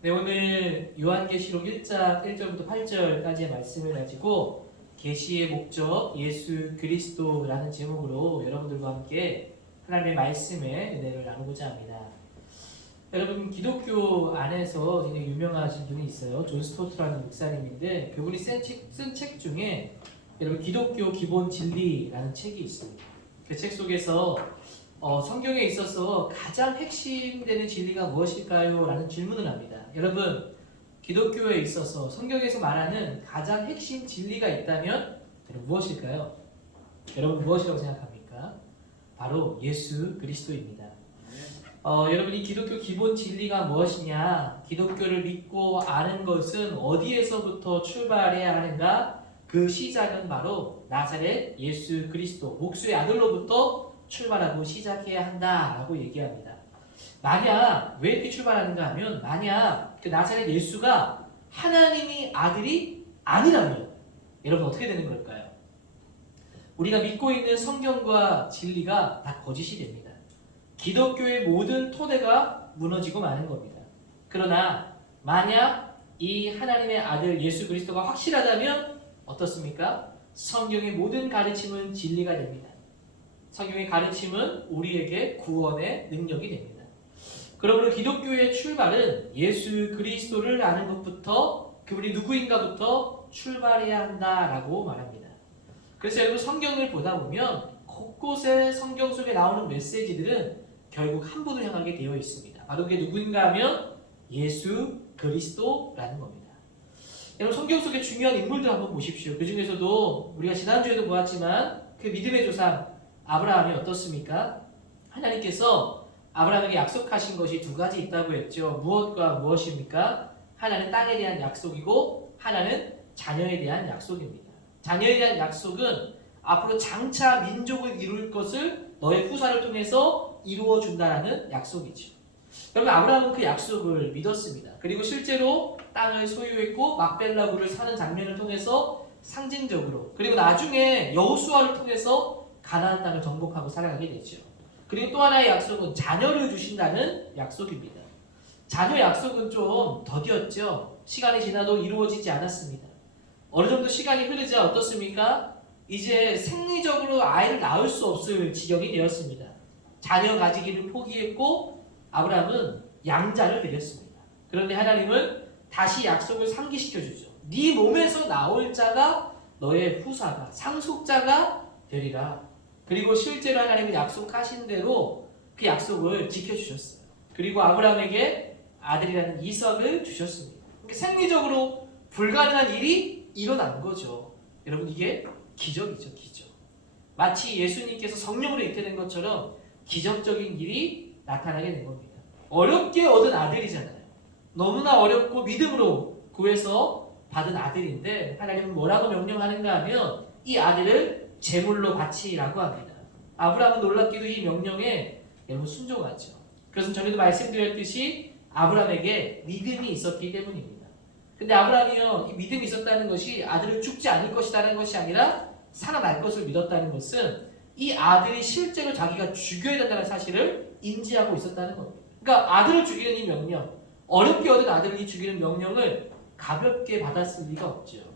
네, 오늘 요한계시록 1장 1절부터 8절까지의 말씀을 가지고 계시의 목적 예수 그리스도라는 제목으로 여러분들과 함께 하나님의 말씀의 은혜를 나누고자 합니다. 여러분, 기독교 안에서 굉장히 유명하신 분이 있어요. 존 스토트라는 목사님인데 그분이 쓴 책 중에 여러분 기독교 기본 진리라는 책이 있습니다. 그 책 속에서 성경에 있어서 가장 핵심되는 진리가 무엇일까요? 라는 질문을 합니다. 여러분, 기독교에 있어서 성경에서 말하는 가장 핵심 진리가 있다면 무엇일까요? 여러분 무엇이라고 생각합니까? 바로 예수 그리스도입니다. 여러분, 이 기독교 기본 진리가 무엇이냐? 기독교를 믿고 아는 것은 어디에서부터 출발해야 하는가? 그 시작은 바로 나사렛 예수 그리스도 목수의 아들로부터 출발하고 시작해야 한다라고 얘기합니다. 만약 왜 이렇게 출발하는가 하면, 만약 그 나사렛 예수가 하나님의 아들이 아니라면 여러분 어떻게 되는 걸까요? 우리가 믿고 있는 성경과 진리가 다 거짓이 됩니다. 기독교의 모든 토대가 무너지고 마는 겁니다. 그러나 만약 이 하나님의 아들 예수 그리스도가 확실하다면 어떻습니까? 성경의 모든 가르침은 진리가 됩니다. 성경의 가르침은 우리에게 구원의 능력이 됩니다. 그러므로 기독교의 출발은 예수 그리스도를 아는 것부터, 그분이 누구인가부터 출발해야 한다라고 말합니다. 그래서 여러분, 성경을 보다 보면 곳곳에 성경 속에 나오는 메시지들은 결국 한 분을 향하게 되어 있습니다. 바로 그게 누구인가 하면 예수 그리스도라는 겁니다. 여러분, 성경 속에 중요한 인물들 한번 보십시오. 그 중에서도 우리가 지난주에도 보았지만 그 믿음의 조상 아브라함이 어떻습니까? 하나님께서 아브라함에게 약속하신 것이 두 가지 있다고 했죠. 무엇과 무엇입니까? 하나는 땅에 대한 약속이고 하나는 자녀에 대한 약속입니다. 자녀에 대한 약속은 앞으로 장차 민족을 이룰 것을 너의 후사를 통해서 이루어 준다라는 약속이죠. 여러분, 아브라함은 그 약속을 믿었습니다. 그리고 실제로 땅을 소유했고 막벨라 굴을 사는 장면을 통해서 상징적으로, 그리고 나중에 여호수아를 통해서 가나안 땅을 정복하고 살아가게 되죠. 그리고 또 하나의 약속은 자녀를 주신다는 약속입니다. 자녀 약속은 좀 더디었죠. 시간이 지나도 이루어지지 않았습니다. 어느 정도 시간이 흐르자 어떻습니까? 이제 생리적으로 아이를 낳을 수 없을 지경이 되었습니다. 자녀 가지기를 포기했고 아브라함은 양자를 드렸습니다. 그런데 하나님은 다시 약속을 상기시켜 주죠. 네 몸에서 나올 자가 너의 후사가, 상속자가 되리라. 그리고 실제로 하나님은 약속하신 대로 그 약속을 지켜주셨어요. 그리고 아브라함에게 아들이라는 이삭을 주셨습니다. 생리적으로 불가능한 일이 일어난 거죠. 여러분, 이게 기적이죠, 기적. 마치 예수님께서 성령으로 잉태된 것처럼 기적적인 일이 나타나게 된 겁니다. 어렵게 얻은 아들이잖아요. 너무나 어렵고 믿음으로 구해서 받은 아들인데 하나님은 뭐라고 명령하는가 하면 이 아들을 제물로 바치라고 합니다. 아브라함은 놀랍게도 이 명령에 여러분 순종하죠. 그래서 전에도 말씀드렸듯이 아브라함에게 믿음이 있었기 때문입니다. 근데 아브라함이요, 이 믿음이 있었다는 것이 아들을 죽지 않을 것이라는 것이 아니라 살아날 것을 믿었다는 것은 이 아들이 실제로 자기가 죽여야 된다는 사실을 인지하고 있었다는 겁니다. 그러니까 아들을 죽이는 이 명령, 어렵게 얻은 아들을 죽이는 명령을 가볍게 받았을 리가 없죠.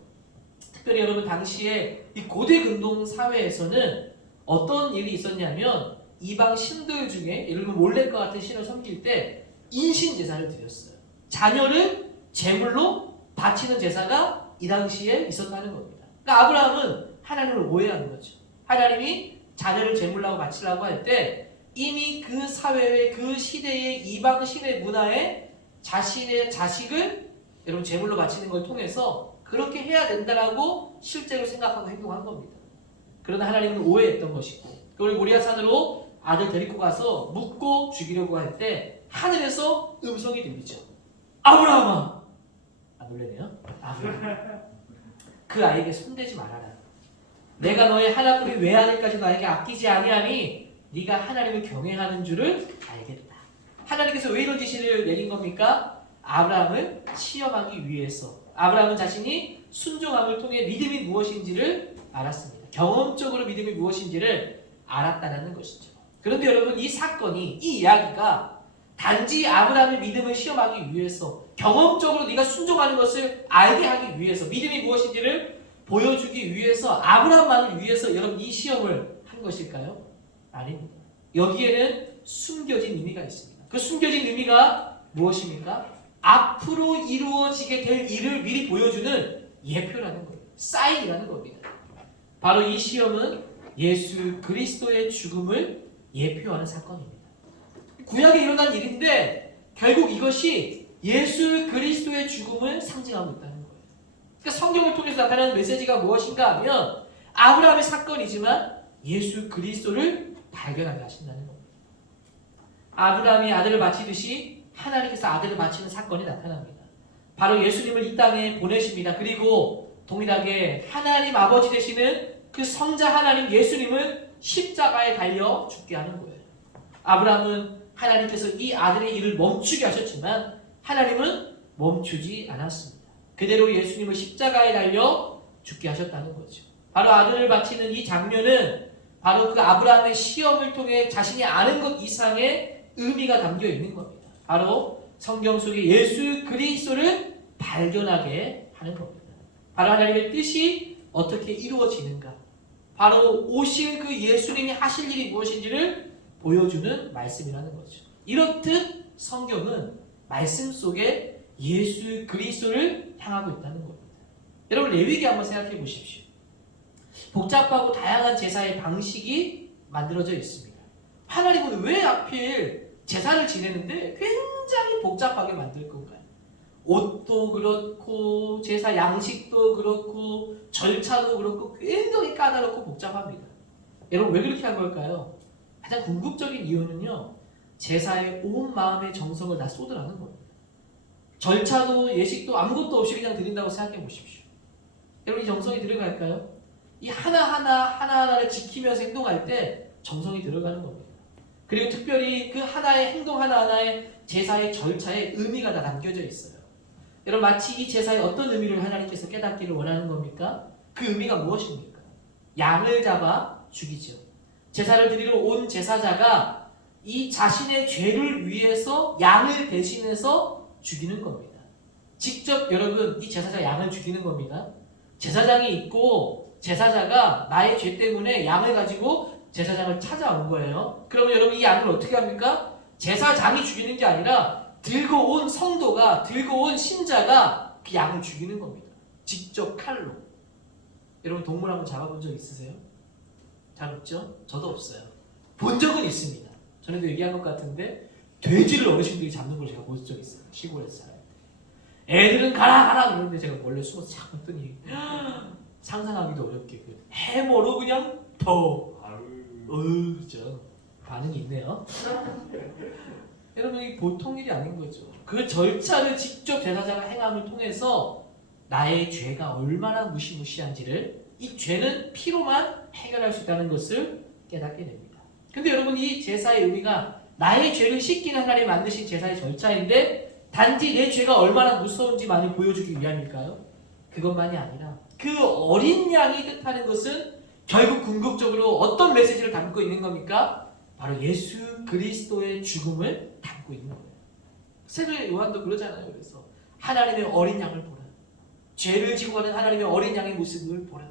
특별히 여러분, 당시에 이 고대 근동 사회에서는 어떤 일이 있었냐면 이방 신들 중에 예를 들면 몰렉과 같은 신을 섬길 때 인신 제사를 드렸어요. 자녀를 제물로 바치는 제사가 이 당시에 있었다는 겁니다. 그러니까 아브라함은 하나님을 오해하는 거죠. 하나님이 자녀를 제물로 바치려고 할 때 이미 그 사회의 그 시대의 이방 신의 문화에 자신의 자식을 여러분 제물로 바치는 걸 통해서 그렇게 해야 된다라고 실제로 생각하고 행동한 겁니다. 그러나 하나님은 오해했던 것이고, 그걸 모리아산으로 아들 데리고 가서 묻고 죽이려고 할 때 하늘에서 음성이 들리죠. 아브라함아! 안 놀래네요? 아브라함, 그 아이에게 손대지 말아라. 내가 너의 하나뿐인 외아들까지 너에게 아끼지 아니하니 네가 하나님을 경외하는 줄을 알겠다. 하나님께서 왜 이런 지시를 내린 겁니까? 아브라함을 시험하기 위해서. 아브라함은 자신이 순종함을 통해 믿음이 무엇인지를 알았습니다. 경험적으로 믿음이 무엇인지를 알았다는 것이죠. 그런데 여러분, 이 사건이, 이 이야기가 단지 아브라함의 믿음을 시험하기 위해서, 경험적으로 네가 순종하는 것을 알게 하기 위해서, 믿음이 무엇인지를 보여주기 위해서, 아브라함만을 위해서 여러분 이 시험을 한 것일까요? 아닙니다. 여기에는 숨겨진 의미가 있습니다. 그 숨겨진 의미가 무엇입니까? 앞으로 이루어지게 될 일을 미리 보여주는 예표라는 거예요. 사인이라는 겁니다. 바로 이 시험은 예수 그리스도의 죽음을 예표하는 사건입니다. 구약에 일어난 일인데 결국 이것이 예수 그리스도의 죽음을 상징하고 있다는 거예요. 그러니까 성경을 통해서 나타나는 메시지가 무엇인가 하면 아브라함의 사건이지만 예수 그리스도를 발견하게 하신다는 겁니다. 아브라함이 아들을 바치듯이 하나님께서 아들을 바치는 사건이 나타납니다. 바로 예수님을 이 땅에 보내십니다. 그리고 동일하게 하나님 아버지 되시는 그 성자 하나님 예수님을 십자가에 달려 죽게 하는 거예요. 아브라함은 하나님께서 이 아들의 일을 멈추게 하셨지만 하나님은 멈추지 않았습니다. 그대로 예수님을 십자가에 달려 죽게 하셨다는 거죠. 바로 아들을 바치는 이 장면은 바로 그 아브라함의 시험을 통해 자신이 아는 것 이상의 의미가 담겨 있는 겁니다. 바로 성경 속에 예수 그리스도를 발견하게 하는 겁니다. 바로 하나님의 뜻이 어떻게 이루어지는가, 바로 오실 그 예수님이 하실 일이 무엇인지를 보여주는 말씀이라는 거죠. 이렇듯 성경은 말씀 속에 예수 그리스도를 향하고 있다는 겁니다. 여러분 레위기 한번 생각해 보십시오. 복잡하고 다양한 제사의 방식이 만들어져 있습니다. 하나님은 왜 하필 제사를 지내는데 굉장히 복잡하게 만들 건가요? 옷도 그렇고 제사 양식도 그렇고 절차도 그렇고 굉장히 까다롭고 복잡합니다. 여러분 왜 그렇게 한 걸까요? 가장 궁극적인 이유는요, 제사에 온 마음의 정성을 다 쏟으라는 겁니다. 절차도 예식도 아무것도 없이 그냥 드린다고 생각해 보십시오. 여러분 이 정성이 들어갈까요? 이 하나하나를 지키면서 행동할 때 정성이 들어가는 겁니다. 그리고 특별히 그 하나의 행동 하나하나의 제사의 절차에 의미가 다 담겨져 있어요. 여러분 마치 이 제사에 어떤 의미를 하나님께서 깨닫기를 원하는 겁니까? 그 의미가 무엇입니까? 양을 잡아 죽이죠. 제사를 드리러 온 제사자가 이 자신의 죄를 위해서 양을 대신해서 죽이는 겁니다. 직접 여러분 이 제사자 양을 죽이는 겁니다. 제사장이 있고 제사자가 나의 죄 때문에 양을 가지고 제사장을 찾아온 거예요. 그러면 여러분 이 양을 어떻게 합니까? 제사장이 죽이는 게 아니라 들고 온 성도가, 들고 온 신자가 그 양을 죽이는 겁니다. 직접 칼로. 여러분 동물 한번 잡아본 적 있으세요? 잘 없죠? 저도 없어요. 본 적은 있습니다. 전에도 얘기한 것 같은데 돼지를 어르신들이 잡는 걸 제가 본 적 있어요. 시골에서 살아요. 애들은 가라 그러는데 제가 원래 숨어서 참 봤더니 상상하기도 어렵게 그 해머로 그냥 그죠? 반응이 있네요. 여러분 이게 보통 일이 아닌 거죠. 그 절차를 직접 제사자가 행함을 통해서 나의 죄가 얼마나 무시무시한지를, 이 죄는 피로만 해결할 수 있다는 것을 깨닫게 됩니다. 근데 여러분 이 제사의 의미가 나의 죄를 씻기는 하나님 만드신 제사의 절차인데 단지 내 죄가 얼마나 무서운지만을 보여주기 위함일까요? 그것만이 아니라 그 어린 양이 뜻하는 것은 결국 궁극적으로 어떤 메시지를 담고 있는 겁니까? 바로 예수 그리스도의 죽음을 담고 있는 거예요. 세례 요한도 그러잖아요. 그래서 하나님의 어린 양을 보라. 죄를 지고 가는 하나님의 어린 양의 모습을 보라.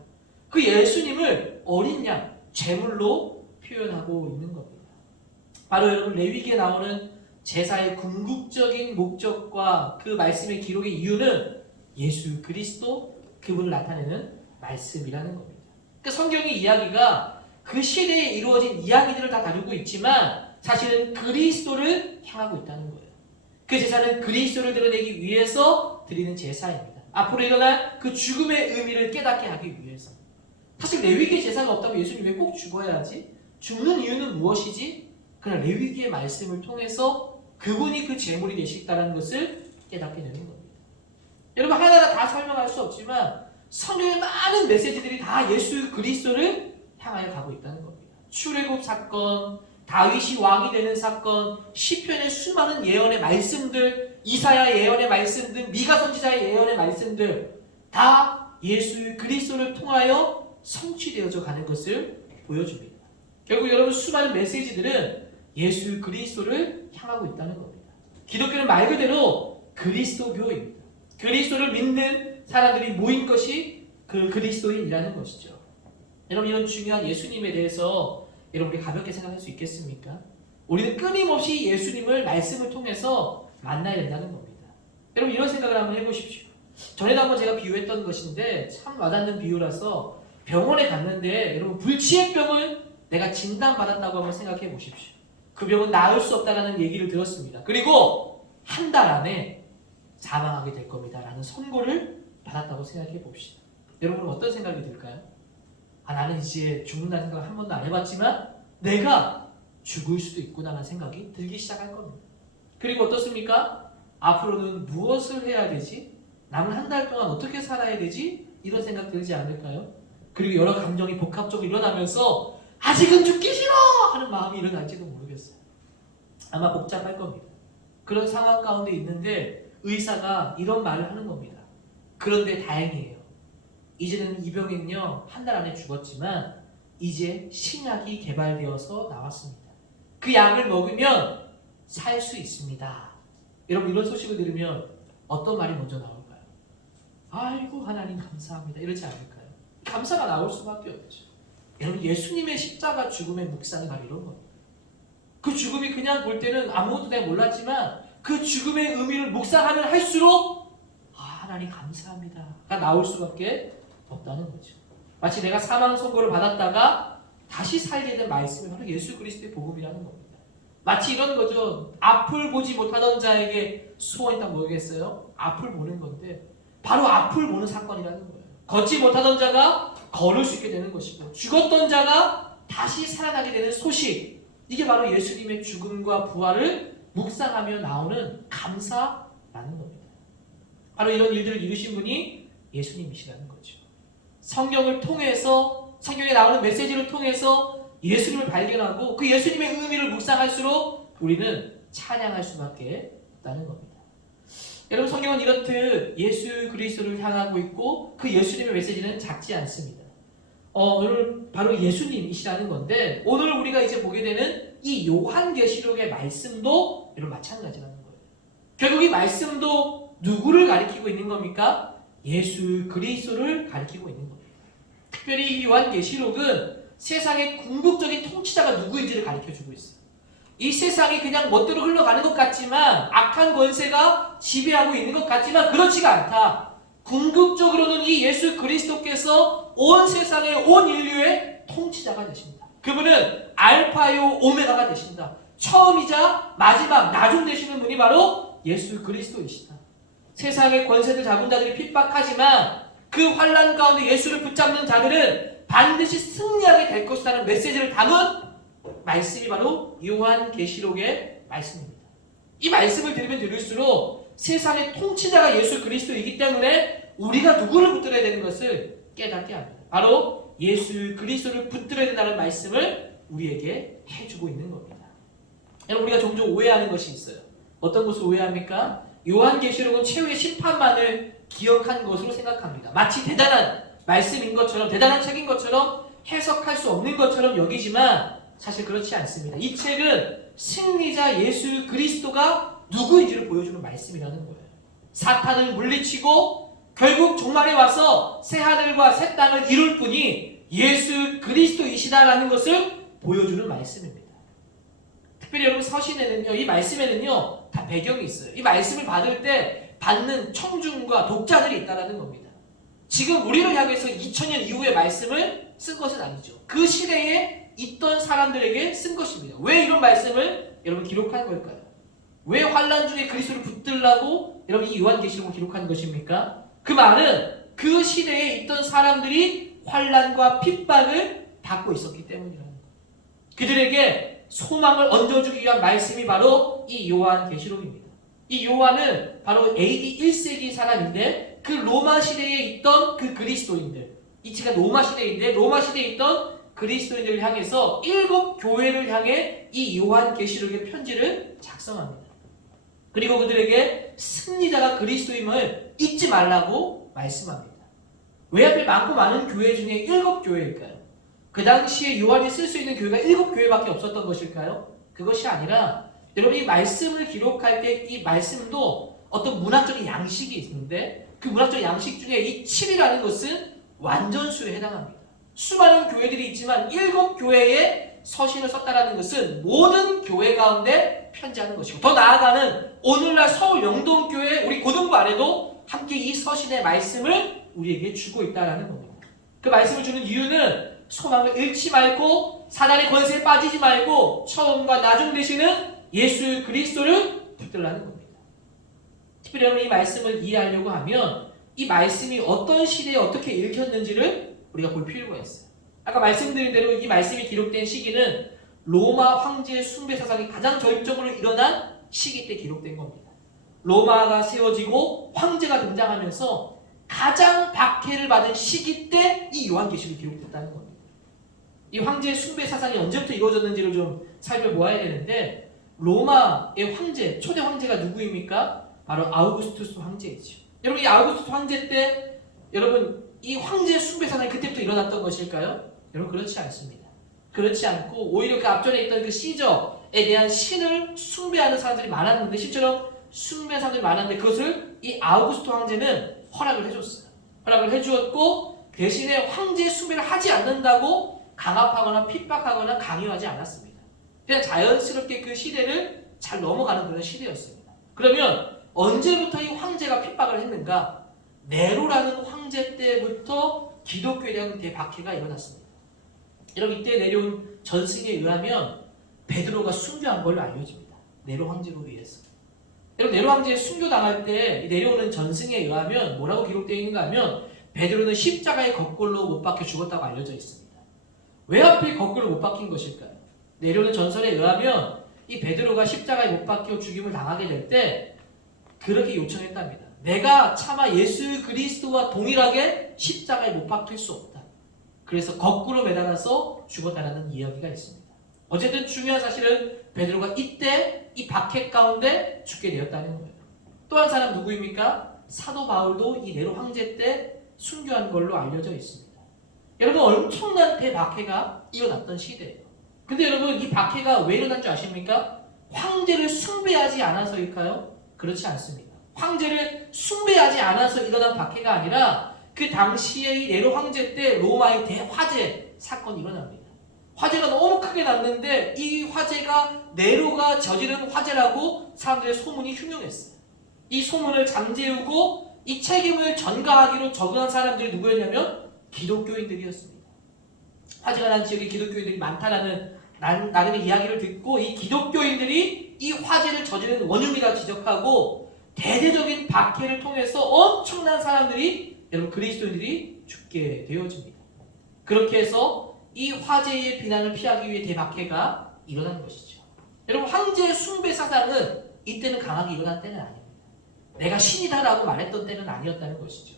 그 예수님을 어린 양, 제물로 표현하고 있는 겁니다. 바로 여러분 레위기에 나오는 제사의 궁극적인 목적과 그 말씀의 기록의 이유는 예수 그리스도, 그분을 나타내는 말씀이라는 겁니다. 그러니까 성경의 이야기가 그 시대에 이루어진 이야기들을 다 다루고 있지만 사실은 그리스도를 향하고 있다는 거예요. 그 제사는 그리스도를 드러내기 위해서 드리는 제사입니다. 앞으로 일어날 그 죽음의 의미를 깨닫게 하기 위해서. 사실 레위기의 제사가 없다면 예수님이 왜 꼭 죽어야 하지? 죽는 이유는 무엇이지? 그러나 레위기의 말씀을 통해서 그분이 그 제물이 되시겠다는 것을 깨닫게 되는 겁니다. 여러분 하나하나 다 설명할 수 없지만 성경의 많은 메시지들이 다 예수 그리스도를 향하여 가고 있다는 겁니다. 출애굽 사건, 다윗이 왕이 되는 사건, 시편의 수많은 예언의 말씀들, 이사야 예언의 말씀들, 미가 선지자의 예언의 말씀들 다 예수 그리스도를 통하여 성취되어져 가는 것을 보여줍니다. 결국 여러분 수많은 메시지들은 예수 그리스도를 향하고 있다는 겁니다. 기독교는 말 그대로 그리스도교입니다. 그리스도를 믿는 사람들이 모인 것이 그 그리스도인이라는 것이죠. 여러분, 이런 중요한 예수님에 대해서 여러분이 가볍게 생각할 수 있겠습니까? 우리는 끊임없이 예수님을 말씀을 통해서 만나야 된다는 겁니다. 여러분, 이런 생각을 한번 해보십시오. 전에도 한번 제가 비유했던 것인데 참 와닿는 비유라서, 병원에 갔는데 여러분, 불치의병을 내가 진단받았다고 한번 생각해 보십시오. 그 병은 나을 수 없다는 얘기를 들었습니다. 그리고 한 달 안에 사망하게 될 겁니다 라는 선고를 받았다고 생각해 봅시다. 여러분은 어떤 생각이 들까요? 나는 이제 죽는다는 생각을 한 번도 안 해봤지만 내가 죽을 수도 있구나라는 생각이 들기 시작할 겁니다. 그리고 어떻습니까? 앞으로는 무엇을 해야 되지? 남은 한 달 동안 어떻게 살아야 되지? 이런 생각 들지 않을까요? 그리고 여러 감정이 복합적으로 일어나면서 아직은 죽기 싫어! 하는 마음이 일어날지도 모르겠어요. 아마 복잡할 겁니다. 그런 상황 가운데 있는데 의사가 이런 말을 하는 겁니다. 그런데 다행이에요. 이제는 이 병은요, 한 달 안에 죽었지만 이제 신약이 개발되어서 나왔습니다. 그 약을 먹으면 살 수 있습니다. 여러분, 이런 소식을 들으면 어떤 말이 먼저 나올까요? 아이고 하나님 감사합니다. 이러지 않을까요? 감사가 나올 수밖에 없죠. 여러분, 예수님의 십자가 죽음의 묵상이 바로 이런 겁니다. 그 죽음이 그냥 볼 때는 아무것도 내가 몰랐지만 그 죽음의 의미를 묵상하면 할수록 하나님 감사합니다가 나올 수밖에 없다는 거죠. 마치 내가 사망 선고를 받았다가 다시 살게 된 말씀이 바로 예수 그리스도의 복음이라는 겁니다. 마치 이런 거죠. 앞을 보지 못하던 자에게 소원이 딱 뭐겠어요? 앞을 보는 건데 바로 앞을 보는 사건이라는 거예요. 걷지 못하던 자가 걸을 수 있게 되는 것이고, 죽었던 자가 다시 살아나게 되는 소식, 이게 바로 예수님의 죽음과 부활을 묵상하며 나오는 감사라는 겁니다. 바로 이런 일들을 이루신 분이 예수님이시라는 거죠. 성경을 통해서, 성경에 나오는 메시지를 통해서 예수님을 발견하고 그 예수님의 의미를 묵상할수록 우리는 찬양할 수밖에 없다는 겁니다. 여러분, 성경은 이렇듯 예수 그리스도를 향하고 있고 그 예수님의 메시지는 작지 않습니다. 오늘 바로 예수님이시라는 건데, 오늘 우리가 이제 보게 되는 이 요한계시록의 말씀도 여러분 마찬가지라는 거예요. 결국 이 말씀도 누구를 가리키고 있는 겁니까? 예수 그리스도를 가리키고 있는 겁니다. 특별히 이 요한계시록은 세상의 궁극적인 통치자가 누구인지를 가리켜주고 있어요. 이 세상이 그냥 멋대로 흘러가는 것 같지만, 악한 권세가 지배하고 있는 것 같지만 그렇지가 않다. 궁극적으로는 이 예수 그리스도께서 온 세상의 온 인류의 통치자가 되십니다. 그분은 알파요 오메가가 되신다. 처음이자 마지막 나중 되시는 분이 바로 예수 그리스도이시다. 세상의 권세를 잡은 자들이 핍박하지만 그 환난 가운데 예수를 붙잡는 자들은 반드시 승리하게 될 것이라는 메시지를 담은 말씀이 바로 요한계시록의 말씀입니다. 이 말씀을 들으면 들을수록 세상의 통치자가 예수 그리스도이기 때문에 우리가 누구를 붙들어야 되는 것을 깨닫게 합니다. 바로 예수 그리스도를 붙들어야 된다는 말씀을 우리에게 해주고 있는 겁니다. 여러분, 우리가 종종 오해하는 것이 있어요. 어떤 것을 오해합니까? 요한계시록은 최후의 심판만을 기억한 것으로 생각합니다. 마치 대단한 말씀인 것처럼, 대단한 책인 것처럼, 해석할 수 없는 것처럼 여기지만 사실 그렇지 않습니다. 이 책은 승리자 예수 그리스도가 누구인지를 보여주는 말씀이라는 거예요. 사탄을 물리치고 결국 종말에 와서 새하늘과 새 땅을 이룰 분이 예수 그리스도이시다라는 것을 보여주는 말씀입니다. 특별히 여러분, 서신에는요, 이 말씀에는요 다 배경이 있어요. 이 말씀을 받을 때 받는 청중과 독자들이 있다는 겁니다. 지금 우리를 향해서 2000년 이후의 말씀을 쓴 것은 아니죠. 그 시대에 있던 사람들에게 쓴 것입니다. 왜 이런 말씀을 여러분 기록한 걸까요? 왜 환난 중에 그리스도를 붙들라고 여러분 이 요한계시록을 기록한 것입니까? 그 말은 그 시대에 있던 사람들이 환난과 핍박을 받고 있었기 때문이라는 거예요. 그들에게 소망을 얹어주기 위한 말씀이 바로 이 요한계시록입니다. 이 요한은 바로 AD 1세기 사람인데 그 로마 시대에 있던 그 그리스도인들, 이 지가 로마 시대인데 로마 시대에 있던 그리스도인들을 향해서 7 교회를 향해 이 요한계시록의 편지를 작성합니다. 그리고 그들에게 승리자가 그리스도임을 잊지 말라고 말씀합니다. 왜 하필 많고 많은 교회 중에 7 교회일까요? 그 당시에 요한이 쓸 수 있는 교회가 7 교회밖에 없었던 것일까요? 그것이 아니라 여러분 이 말씀을 기록할 때 이 말씀도 어떤 문학적인 양식이 있는데 그 문학적 양식 중에 이 7이라는 것은 완전수에 해당합니다. 수많은 교회들이 있지만 7교회에 서신을 썼다라는 것은 모든 교회 가운데 편지하는 것이고 더 나아가는 오늘날 서울 영동교회 우리 고등부 안에도 함께 이 서신의 말씀을 우리에게 주고 있다는 겁니다. 그 말씀을 주는 이유는 소망을 잃지 말고 사단의 권세에 빠지지 말고 처음과 나중 되시는 예수 그리스도를 붙들라는 겁니다. 특별히 여러분 이 말씀을 이해하려고 하면 이 말씀이 어떤 시대에 어떻게 읽혔는지를 우리가 볼 필요가 있어요. 아까 말씀드린 대로 이 말씀이 기록된 시기는 로마 황제의 숭배 사상이 가장 절정으로 일어난 시기 때 기록된 겁니다. 로마가 세워지고 황제가 등장하면서 가장 박해를 받은 시기 때 이 요한계시록이 기록됐다는 겁니다. 이 황제의 숭배 사상이 언제부터 이루어졌는지를 좀 살펴보아야 되는데 로마의 황제, 초대 황제가 누구입니까? 바로 아우구스투스 황제이죠. 여러분 이 아우구스투스 황제 때 여러분 이 황제의 숭배 사상이 그때부터 일어났던 것일까요? 여러분 그렇지 않습니다. 그렇지 않고 오히려 그 앞전에 있던 그 시저에 대한 신을 숭배하는 사람들이 많았는데 실제로 숭배하는 사람들이 많았는데 그것을 이 아우구스투스 황제는 허락을 해줬어요. 허락을 해주었고 대신에 황제의 숭배를 하지 않는다고 강압하거나 핍박하거나 강요하지 않았습니다. 그냥 자연스럽게 그 시대를 잘 넘어가는 그런 시대였습니다. 그러면 언제부터 이 황제가 핍박을 했는가? 네로라는 황제 때부터 기독교에 대한 대박해가 일어났습니다. 여러분 이때 내려온 전승에 의하면 베드로가 순교한 걸로 알려집니다. 네로 황제로 의해서. 여러분 네로 황제 순교당할 때 내려오는 전승에 의하면 뭐라고 기록되어 있는가 하면 베드로는 십자가에 거꾸로 못 박혀 죽었다고 알려져 있습니다. 왜 하필 거꾸로 못 박힌 것일까요? 내려오는 전설에 의하면 이 베드로가 십자가에 못 박혀 죽임을 당하게 될 때 그렇게 요청했답니다. 내가 차마 예수 그리스도와 동일하게 십자가에 못 박힐 수 없다. 그래서 거꾸로 매달아서 죽었다는 이야기가 있습니다. 어쨌든 중요한 사실은 베드로가 이때 이 박해 가운데 죽게 되었다는 거예요. 또 한 사람 누구입니까? 사도 바울도 이 네로 황제 때 순교한 걸로 알려져 있습니다. 여러분 엄청난 대박해가 일어났던 시대예요. 근데 여러분 이 박해가 왜 일어난 줄 아십니까? 황제를 숭배하지 않아서일까요? 그렇지 않습니다. 황제를 숭배하지 않아서 일어난 박해가 아니라 그 당시의 이 네로 황제 때 로마의 대화재 사건이 일어납니다. 화재가 너무 크게 났는데 이 화재가 네로가 저지른 화재라고 사람들의 소문이 흉흉했어요. 이 소문을 잠재우고 이 책임을 전가하기로 적응한 사람들이 누구였냐면 기독교인들이었습니다. 화재가 난 지역에 기독교인들이 많다라는 나름의 이야기를 듣고 이 기독교인들이 이 화재를 저지른 원흉이라 지적하고 대대적인 박해를 통해서 엄청난 사람들이 여러분 그리스도인들이 죽게 되어집니다. 그렇게 해서 이 화재의 비난을 피하기 위해 대박해가 일어난 것이죠. 여러분 황제의 숭배 사상은 이때는 강하게 일어난 때는 아닙니다. 내가 신이다라고 말했던 때는 아니었다는 것이죠.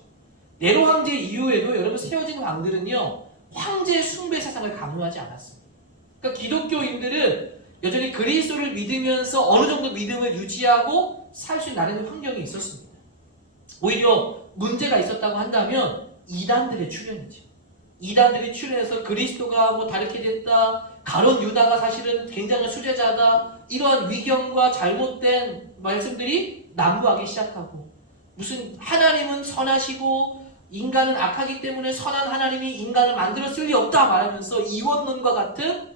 네로 황제 이후에도 여러분 세워진 왕들은요 황제의 숭배 사상을 강요하지 않았습니다. 그러니까 기독교인들은 여전히 그리스도를 믿으면서 어느 정도 믿음을 유지하고 살 수 있는 나름의 환경이 있었습니다. 오히려 문제가 있었다고 한다면 이단들의 출현이죠. 이단들이 출현해서 그리스도가 뭐 다르게 됐다, 가룟 유다가 사실은 굉장한 수제자다, 이러한 위경과 잘못된 말씀들이 난무하기 시작하고 무슨 하나님은 선하시고 인간은 악하기 때문에 선한 하나님이 인간을 만들었을 리 없다 말하면서 이원론과 같은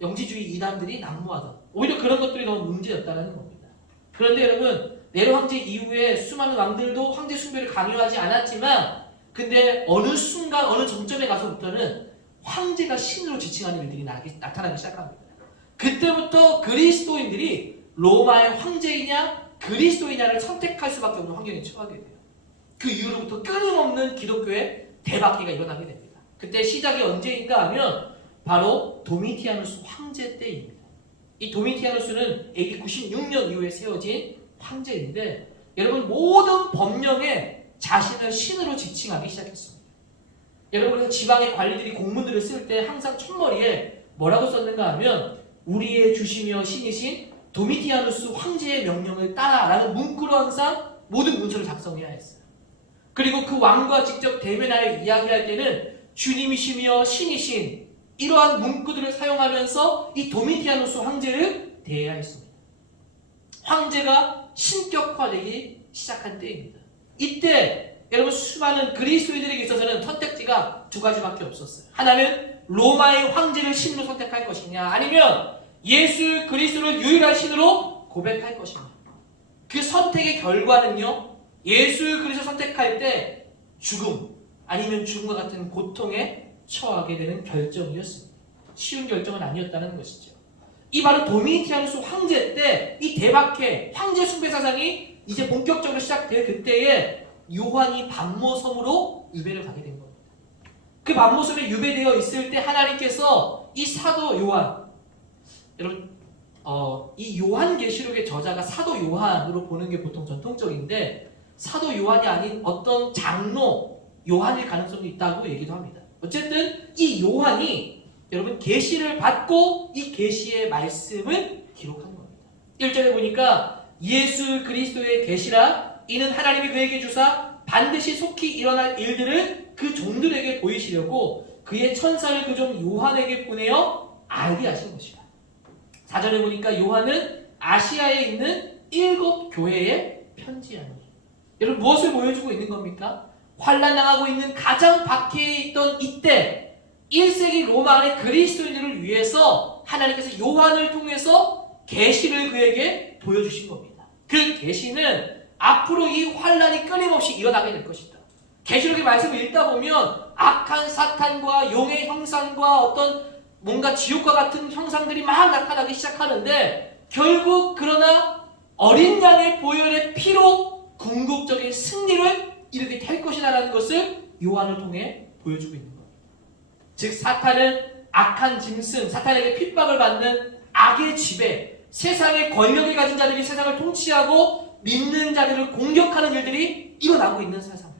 영지주의 이단들이 난무하다. 오히려 그런 것들이 너무 문제였다는 겁니다. 그런데 여러분 네로 황제 이후에 수많은 왕들도 황제 숭배를 강요하지 않았지만 근데 어느 순간 어느 정점에 가서부터는 황제가 신으로 지칭하는 일들이 나타나기 시작합니다. 그때부터 그리스도인들이 로마의 황제이냐 그리스도이냐를 선택할 수밖에 없는 환경에 처하게 돼요. 그 이후로부터 끊임없는 기독교의 대박기가 일어나게 됩니다. 그때 시작이 언제인가 하면 바로 도미티아누스 황제 때입니다. 이 도미티아누스는 AD 96년 이후에 세워진 황제인데 여러분 모든 법령에 자신을 신으로 지칭하기 시작했습니다. 여러분 지방의 관리들이 공문들을 쓸 때 항상 첫머리에 뭐라고 썼는가 하면 우리의 주시며 신이신 도미티아누스 황제의 명령을 따라라는 문구로 항상 모든 문서를 작성해야 했어요. 그리고 그 왕과 직접 대면하여 이야기할 때는 주님이시며 신이신 이러한 문구들을 사용하면서 이 도미티아누스 황제를 대해야 했습니다. 황제가 신격화되기 시작한 때입니다. 이때 여러분 수많은 그리스도인들에게 있어서는 선택지가 두 가지밖에 없었어요. 하나는 로마의 황제를 신으로 선택할 것이냐, 아니면 예수 그리스도를 유일한 신으로 고백할 것이냐. 그 선택의 결과는요, 예수 그리스도를 선택할 때 죽음 아니면 죽음과 같은 고통에 처하게 되는 결정이었습니다. 쉬운 결정은 아니었다는 것이죠. 이 바로 도미티아누스 황제 때 이 대박해 황제 숭배 사상이 이제 본격적으로 시작될 그때에 요한이 반모섬으로 유배를 가게 된 겁니다. 그 반모섬에 유배되어 있을 때 하나님께서 이 사도 요한, 여러분 이 요한계시록의 저자가 사도 요한으로 보는 게 보통 전통적인데 사도 요한이 아닌 어떤 장로 요한일 가능성도 있다고 얘기도 합니다. 어쨌든 이 요한이 여러분 계시를 받고 이 계시의 말씀을 기록한 겁니다. 1절에 보니까 예수 그리스도의 계시라 이는 하나님이 그에게 주사 반드시 속히 일어날 일들을 그 종들에게 보이시려고 그의 천사를 그 종 요한에게 보내어 알게 하신 것이라. 4절에 보니까 요한은 아시아에 있는 7 교회에 편지하니. 여러분 무엇을 보여주고 있는 겁니까? 환난당하고 있는 가장 박해에 있던 이때 1세기 로마 안의 그리스도인들을 위해서 하나님께서 요한을 통해서 계시를 그에게 보여주신 겁니다. 그 계시는 앞으로 이 환난이 끊임없이 일어나게 될 것이다. 계시록의 말씀을 읽다 보면 악한 사탄과 용의 형상과 어떤 뭔가 지옥과 같은 형상들이 막 나타나기 시작하는데 결국 그러나 어린 양의 보혈의 피로 궁극적인 승리를 이루게 될 것이라는 것을 요한을 통해 보여주고 있는 겁니다. 즉 사탄은 악한 짐승, 사탄에게 핍박을 받는 악의 지배, 세상의 권력을 가진 자들이 세상을 통치하고 믿는 자들을 공격하는 일들이 일어나고 있는 세상.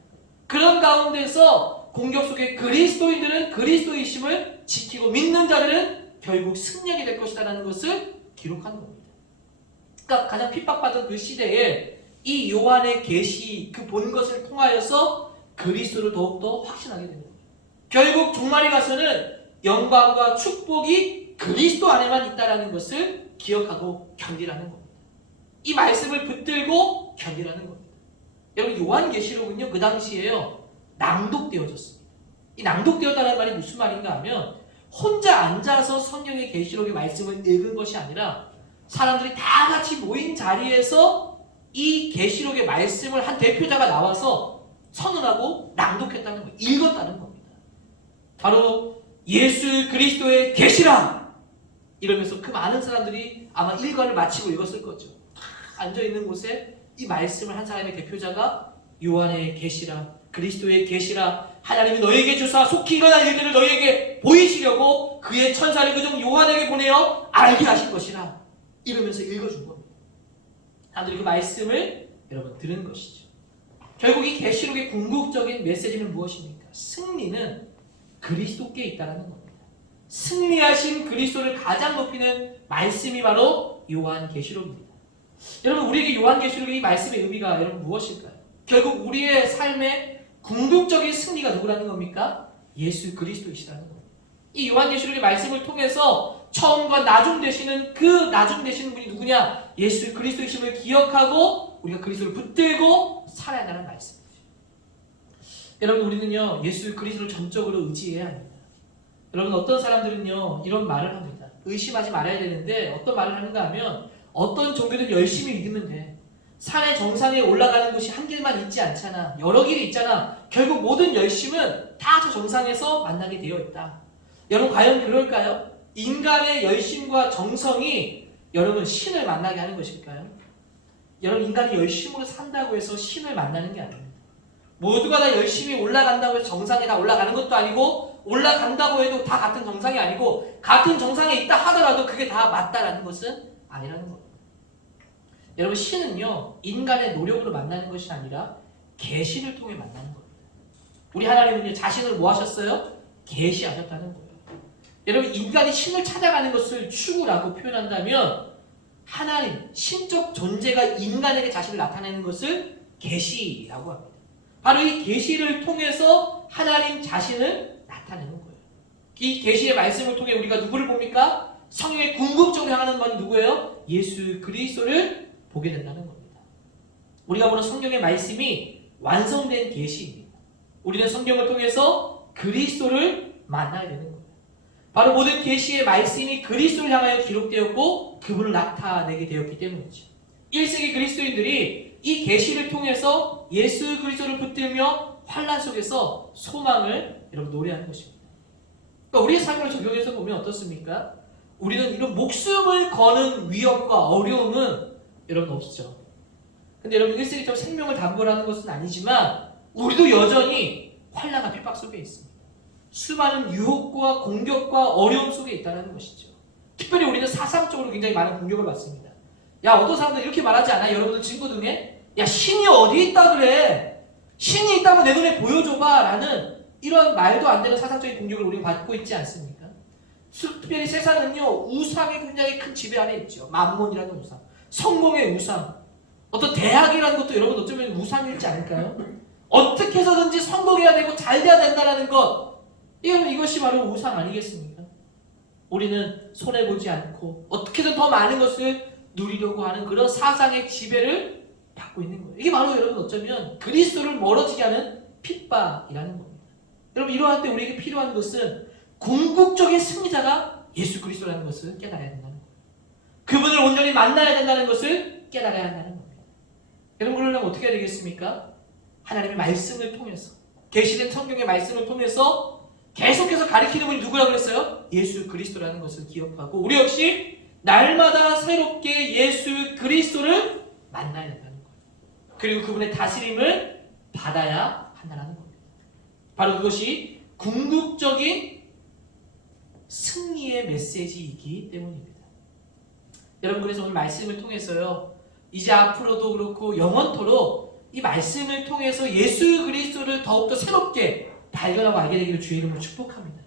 그런 가운데서 공격 속에 그리스도인들은 그리스도이심을 지키고 믿는 자들은 결국 승리하게 될 것이라는 것을 기록한 겁니다. 그러니까 가장 핍박받은 그 시대에 이 요한의 계시 그 본 것을 통하여서 그리스도를 더욱더 확신하게 됩니다. 결국 종말에 가서는 영광과 축복이 그리스도 안에만 있다는 것을 기억하고 견디라는 겁니다. 이 말씀을 붙들고 견디라는 겁니다. 여러분 요한계시록은요 그 당시에요 낭독되어졌습니다. 이 낭독되었다는 말이 무슨 말인가 하면 혼자 앉아서 성경의 계시록의 말씀을 읽은 것이 아니라 사람들이 다 같이 모인 자리에서 이 계시록의 말씀을 한 대표자가 나와서 선언하고 낭독했다는 거예요. 읽었다는 겁니다. 바로 예수 그리스도의 계시라 이러면서 그 많은 사람들이 아마 일과를 마치고 읽었을 거죠. 앉아있는 곳에 이 말씀을 한 사람의 대표자가 요한의 계시라 그리스도의 계시라 하나님이 너에게 주사 속히 일어날 일들을 너에게 보이시려고 그의 천사를 그 종 요한에게 보내어 알게 하신 것이라 이러면서 읽어준 겁니다. 사람들이 그 말씀을 여러분 들은 것이죠. 결국 이 계시록의 궁극적인 메시지는 무엇입니까? 승리는 그리스도께 있다는 겁니다. 승리하신 그리스도를 가장 높이는 말씀이 바로 요한계시록입니다. 여러분 우리에게 요한계시록의 이 말씀의 의미가 여러분 무엇일까요? 결국 우리의 삶의 궁극적인 승리가 누구라는 겁니까? 예수 그리스도이시라는 겁니다. 이 요한계시록의 말씀을 통해서 처음과 나중 되시는 그 나중 되시는 분이 누구냐? 예수 그리스도이심을 기억하고 우리가 그리스도를 붙들고 살아야 한다는 말씀이죠. 여러분 우리는요 예수 그리스도를 전적으로 의지해야 합니다. 여러분 어떤 사람들은요 이런 말을 합니다. 의심하지 말아야 되는데 어떤 말을 하는가 하면 어떤 종교든 열심히 믿으면 돼. 산의 정상에 올라가는 곳이 한 길만 있지 않잖아. 여러 길이 있잖아. 결국 모든 열심은 다 저 정상에서 만나게 되어 있다. 여러분 과연 그럴까요? 인간의 열심과 정성이 여러분 신을 만나게 하는 것일까요? 여러분 인간이 열심으로 산다고 해서 신을 만나는 게 아닙니다. 모두가 다 열심히 올라간다고 해서 정상에 다 올라가는 것도 아니고 올라간다고 해도 다 같은 정상이 아니고 같은 정상에 있다 하더라도 그게 다 맞다라는 것은 아니라는 겁니다. 여러분 신은요 인간의 노력으로 만나는 것이 아니라 계시를 통해 만나는 겁니다. 우리 하나님은요 자신을 뭐 하셨어요? 계시하셨다는 거예요. 여러분 인간이 신을 찾아가는 것을 추구라고 표현한다면 하나님 신적 존재가 인간에게 자신을 나타내는 것을 계시라고 합니다. 바로 이 계시를 통해서 하나님 자신을 나타내는 거예요. 이 계시의 말씀을 통해 우리가 누구를 봅니까? 성령의 궁극적으로 향하는 분이 누구예요? 예수 그리스도를 보게 된다는 겁니다. 우리가 보는 성경의 말씀이 완성된 계시입니다. 우리는 성경을 통해서 그리스도를 만나야 되는 거예요. 바로 모든 계시의 말씀이 그리스도를 향하여 기록되었고 그분을 나타내게 되었기 때문이죠. 1세기 그리스도인들이 이 계시를 통해서 예수 그리스도를 붙들며 환난 속에서 소망을 여러분 노래하는 것입니다. 그러니까 우리의 삶을 적용해서 보면 어떻습니까? 우리는 이런 목숨을 거는 위협과 어려움은 여러분 없죠. 근데 여러분 1세기처럼 생명을 담보로 하는 것은 아니지만 우리도 여전히 환난과 핍박 속에 있습니다. 수많은 유혹과 공격과 어려움 속에 있다는 것이죠. 특별히 우리는 사상적으로 굉장히 많은 공격을 받습니다. 야, 어떤 사람들 이렇게 말하지 않아요? 여러분들 친구 중에? 야, 신이 어디 있다 그래? 신이 있다면 내 눈에 보여줘봐 라는 이런 말도 안 되는 사상적인 공격을 우리가 받고 있지 않습니까? 특별히 세상은요, 우상의 굉장히 큰 지배 아래 있죠. 만몬이라는 우상, 성공의 우상, 어떤 대학이라는 것도 여러분 어쩌면 우상일지 않을까요? 어떻게 해서든지 성공해야 되고 잘 돼야 된다는 것, 이것이 바로 우상 아니겠습니까? 우리는 손해보지 않고 어떻게든 더 많은 것을 누리려고 하는 그런 사상의 지배를 받고 있는 거예요. 이게 바로 여러분 어쩌면 그리스도를 멀어지게 하는 핍박이라는 겁니다. 여러분 이러한 때 우리에게 필요한 것은 궁극적인 승리자가 예수 그리스도라는 것을 깨달아야 된다는 거예요. 그분을 온전히 만나야 된다는 것을 깨달아야 한다는 겁니다. 여러분 그러려면 어떻게 해야 되겠습니까? 하나님의 말씀을 통해서, 계시된 성경의 말씀을 통해서 계속해서 가리키는 분이 누구라고 그랬어요? 예수 그리스도라는 것을 기억하고 우리 역시 날마다 새롭게 예수 그리스도를 만나야 된다는 거예요. 그리고 그분의 다스림을 받아야 한다는 겁니다. 바로 그것이 궁극적인 승리의 메시지이기 때문입니다. 여러분 그래서 오늘 말씀을 통해서요, 이제 앞으로도 그렇고 영원토록 이 말씀을 통해서 예수 그리스도를 더욱더 새롭게 발견하고 알게 되기를 주의 이름으로 축복합니다.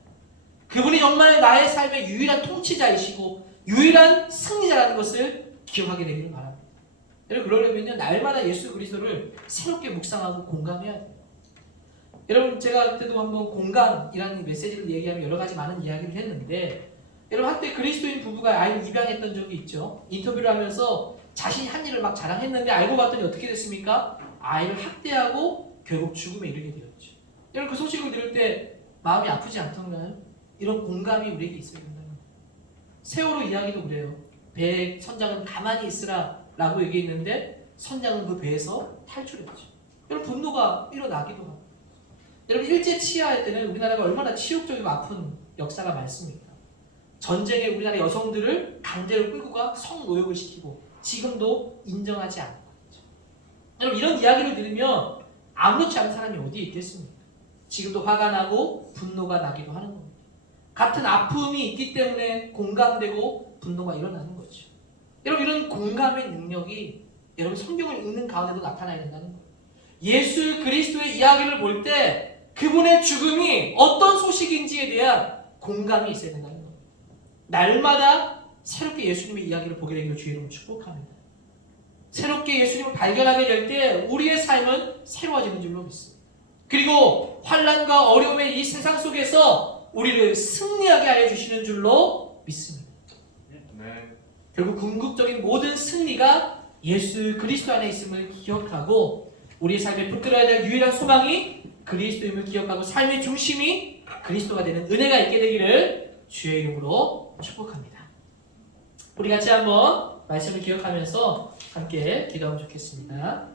그분이 정말 나의 삶의 유일한 통치자이시고 유일한 승리자라는 것을 기억하게 되기를 바랍니다. 여러분 그러려면 날마다 예수 그리스도를 새롭게 묵상하고 공감해야 돼요. 여러분 제가 그때도 한번 공감이라는 메시지를 얘기하면 여러 가지 많은 이야기를 했는데, 여러분 한때 그리스도인 부부가 아이를 입양했던 적이 있죠. 인터뷰를 하면서 자신이 한 일을 막 자랑했는데 알고 봤더니 어떻게 됐습니까? 아이를 학대하고 결국 죽음에 이르게 되었죠. 여러분 그 소식을 들을 때 마음이 아프지 않던가요? 이런 공감이 우리에게 있어야 된다는 거예요. 세월호 이야기도 그래요. 배에 선장은 가만히 있으라 라고 얘기했는데 선장은 그 배에서 탈출했죠. 여러분 분노가 일어나기도 하고, 여러분 일제 치하할 때는 우리나라가 얼마나 치욕적이고 아픈 역사가 많습니까? 전쟁에 우리나라 여성들을 강제로 끌고 가 성노역을 시키고 지금도 인정하지 않고 있죠. 여러분 이런 이야기를 들으면 아무렇지 않은 사람이 어디에 있겠습니까? 지금도 화가 나고 분노가 나기도 하는 겁니다. 같은 아픔이 있기 때문에 공감되고 분노가 일어나는 거죠. 여러분 이런 공감의 능력이 여러분 성경을 읽는 가운데도 나타나야 된다는 거예요. 예수 그리스도의 이야기를 볼 때 그분의 죽음이 어떤 소식인지에 대한 공감이 있어야 된다는 거예요. 날마다 새롭게 예수님의 이야기를 보게 되기를 주의 이름으로 축복합니다. 새롭게 예수님을 발견하게 될 때 우리의 삶은 새로워지는 줄로 믿습니다. 그리고 환난과 어려움의 이 세상 속에서 우리를 승리하게 하여 주시는 줄로 믿습니다. 네. 결국 궁극적인 모든 승리가 예수 그리스도 안에 있음을 기억하고 우리의 삶에 붙들어야 될 유일한 소망이 그리스도임을 기억하고 삶의 중심이 그리스도가 되는 은혜가 있게 되기를 주의 이름으로 축복합니다. 우리 같이 한번 말씀을 기억하면서 함께 기도하면 좋겠습니다.